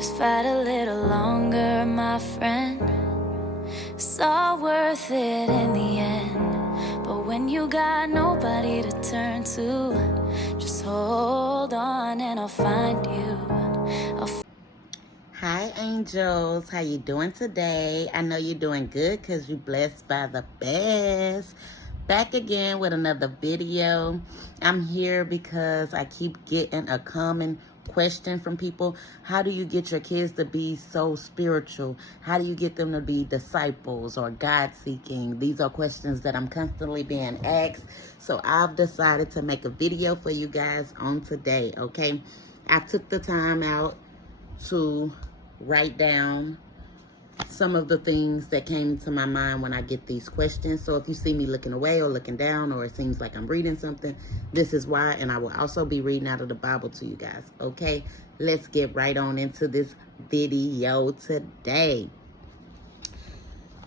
Just fight a little longer, my friend. It's all worth it in the end. But when you got nobody to turn to, just hold on and I'll find you. Hi angels, how you doing today? I know you're doing good because you're blessed by the best. Back again with another video. I'm here because I keep getting a common question from people. How do you get your kids to be so spiritual? How do you get them to be disciples or God-seeking? These are questions that I'm constantly being asked. So I've decided to make a video for you guys on today, okay? I took the time out to write down some of the things that came to my mind when I get these questions. So if you see me looking away or looking down, or it seems like I'm reading something, this is why. And I will also be reading out of the Bible to you guys. Okay, let's get right on into this video today.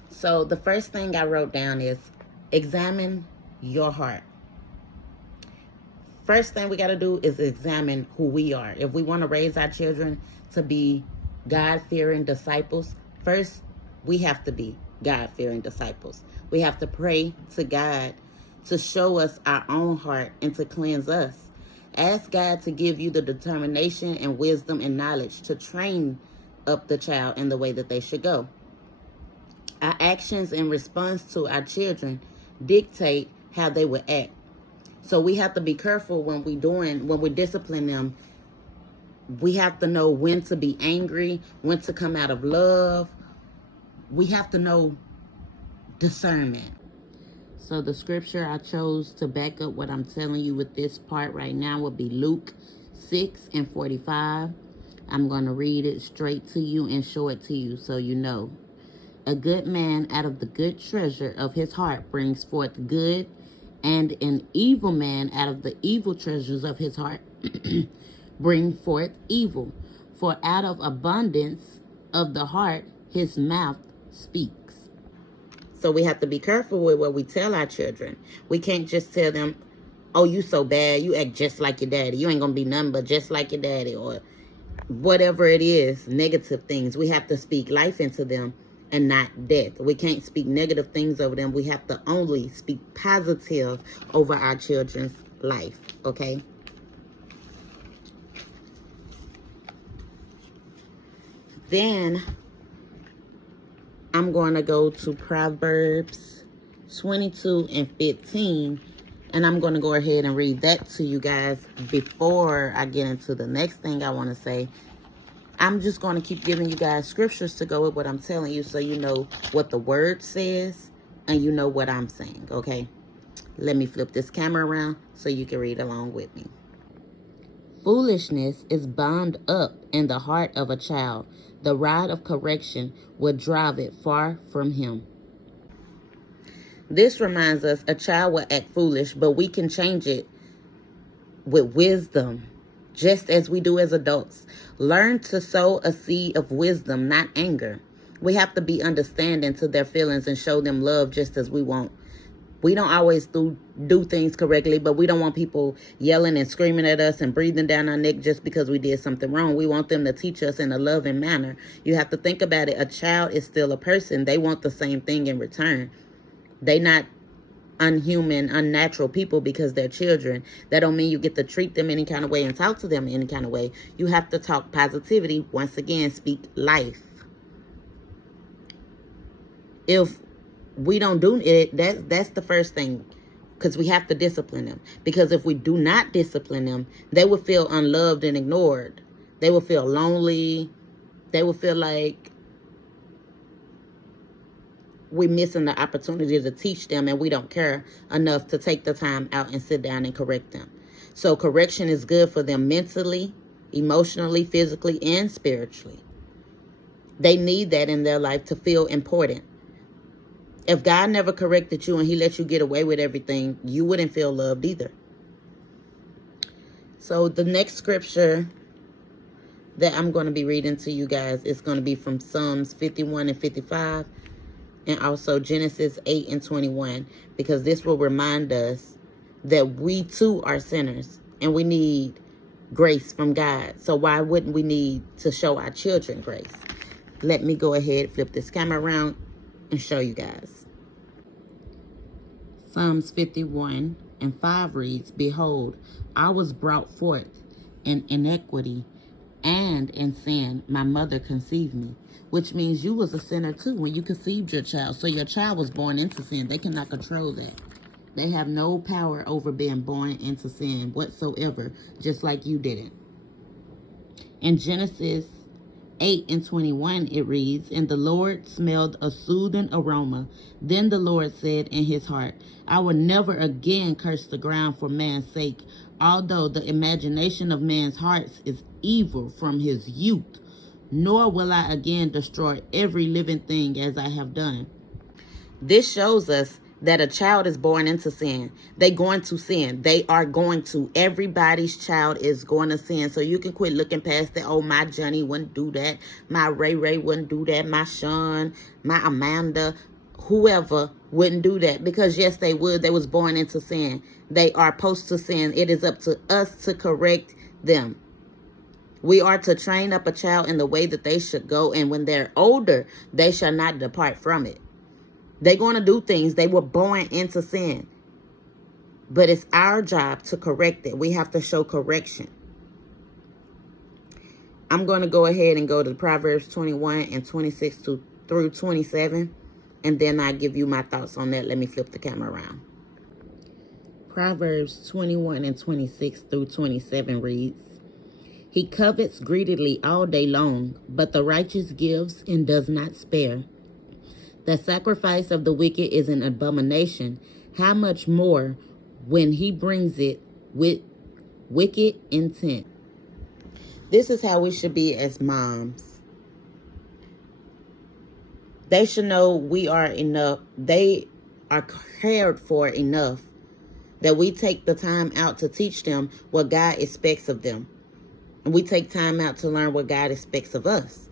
So the first thing I wrote down is examine your heart. First thing we got to do is examine who we are. If we want to raise our children to be God-fearing disciples, first, we have to be God-fearing disciples. We have to pray to God to show us our own heart and to cleanse us. Ask God to give you the determination and wisdom and knowledge to train up the child in the way that they should go. Our actions in response to our children dictate how they will act. So we have to be careful when we discipline them. We have to know when to be angry, when to come out of love. We have to know discernment. So the scripture I chose to back up what I'm telling you with this part right now would be Luke 6:45. I'm going to read it straight to you and show it to you so you know. A good man out of the good treasure of his heart brings forth good, and an evil man out of the evil treasures of his heart bring forth evil. For out of abundance of the heart, his mouth speaks. So we have to be careful with what we tell our children. We can't just tell them, oh, you so bad, you act just like your daddy. You ain't going to be nothing but just like your daddy, or whatever it is, negative things. We have to speak life into them and not death. We can't speak negative things over them. We have to only speak positive over our children's life, okay? Then I'm going to go to Proverbs 22:15, and I'm going to go ahead and read that to you guys before I get into the next thing I want to say. I'm just going to keep giving you guys scriptures to go with what I'm telling you so you know what the word says and you know what I'm saying, okay? Let me flip this camera around so you can read along with me. Foolishness is bound up in the heart of a child. The rod of correction will drive it far from him. This reminds us a child will act foolish, but we can change it with wisdom, just as we do as adults. Learn to sow a seed of wisdom, not anger. We have to be understanding to their feelings and show them love just as we want. We don't always do things correctly, but we don't want people yelling and screaming at us and breathing down our neck just because we did something wrong. We want them to teach us in a loving manner. You have to think about it. A child is still a person. They want the same thing in return. They not unhuman, unnatural people because they're children. That don't mean you get to treat them any kind of way and talk to them any kind of way. You have to talk positivity. Once again, speak life. If we don't do it, that's the first thing, because we have to discipline them. Because if we do not discipline them, they will feel unloved and ignored. They will feel lonely. They will feel like we're missing the opportunity to teach them, and we don't care enough to take the time out and sit down and correct them. So correction is good for them mentally, emotionally, physically, and spiritually. They need that in their life to feel important. If God never corrected you and he let you get away with everything, you wouldn't feel loved either. So the next scripture that I'm going to be reading to you guys is going to be from Psalms 51:55 and also Genesis 8:21, because this will remind us that we too are sinners and we need grace from God. So why wouldn't we need to show our children grace? Let me go ahead, flip this camera around and show you guys. Psalms 51:5 reads, "Behold, I was brought forth in iniquity, and in sin my mother conceived me." Which means you was a sinner too when you conceived your child. So your child was born into sin. They cannot control that. They have no power over being born into sin whatsoever, just like you didn't. In Genesis 8:21 it reads, "And the Lord smelled a soothing aroma. Then the Lord said in his heart, I will never again curse the ground for man's sake, although the imagination of man's hearts is evil from his youth. Nor will I again destroy every living thing as I have done." This shows us that a child is born into sin. They going to sin. They are going to. Everybody's child is going to sin. So you can quit looking past that. Oh, my Johnny wouldn't do that. My Ray Ray wouldn't do that. My Sean, my Amanda, whoever wouldn't do that. Because yes, they would. They was born into sin. They are supposed to sin. It is up to us to correct them. We are to train up a child in the way that they should go. And when they're older, they shall not depart from it. They're going to do things. They were born into sin. But it's our job to correct it. We have to show correction. I'm going to go ahead and go to Proverbs 21:26 through 27. And then I'll give you my thoughts on that. Let me flip the camera around. Proverbs 21:26 through 27 reads, "He covets greedily all day long, but the righteous gives and does not spare. The sacrifice of the wicked is an abomination. How much more when he brings it with wicked intent?" This is how we should be as moms. They should know we are enough. They are cared for enough that we take the time out to teach them what God expects of them. And we take time out to learn what God expects of us.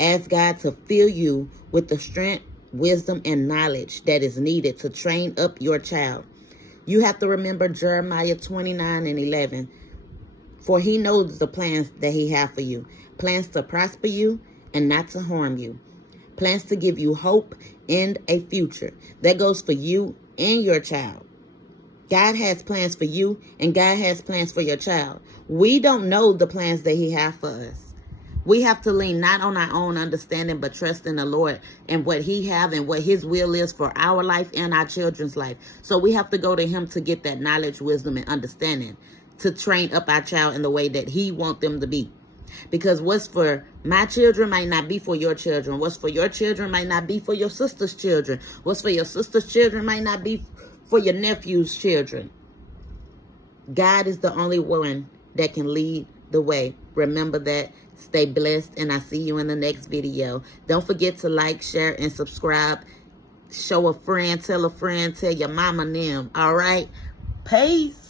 Ask God to fill you with the strength, wisdom, and knowledge that is needed to train up your child. You have to remember Jeremiah 29:11. "For he knows the plans that he has for you. Plans to prosper you and not to harm you. Plans to give you hope and a future." That goes for you and your child. God has plans for you and God has plans for your child. We don't know the plans that he has for us. We have to lean not on our own understanding, but trust in the Lord and what he have and what his will is for our life and our children's life. So we have to go to him to get that knowledge, wisdom, and understanding to train up our child in the way that he wants them to be. Because what's for my children might not be for your children. What's for your children might not be for your sister's children. What's for your sister's children might not be for your nephew's children. God is the only one that can lead the way. Remember that. Stay blessed, and I'll see you in the next video. Don't forget to like, share, and subscribe. Show a friend, tell your mama and them. All right? Peace.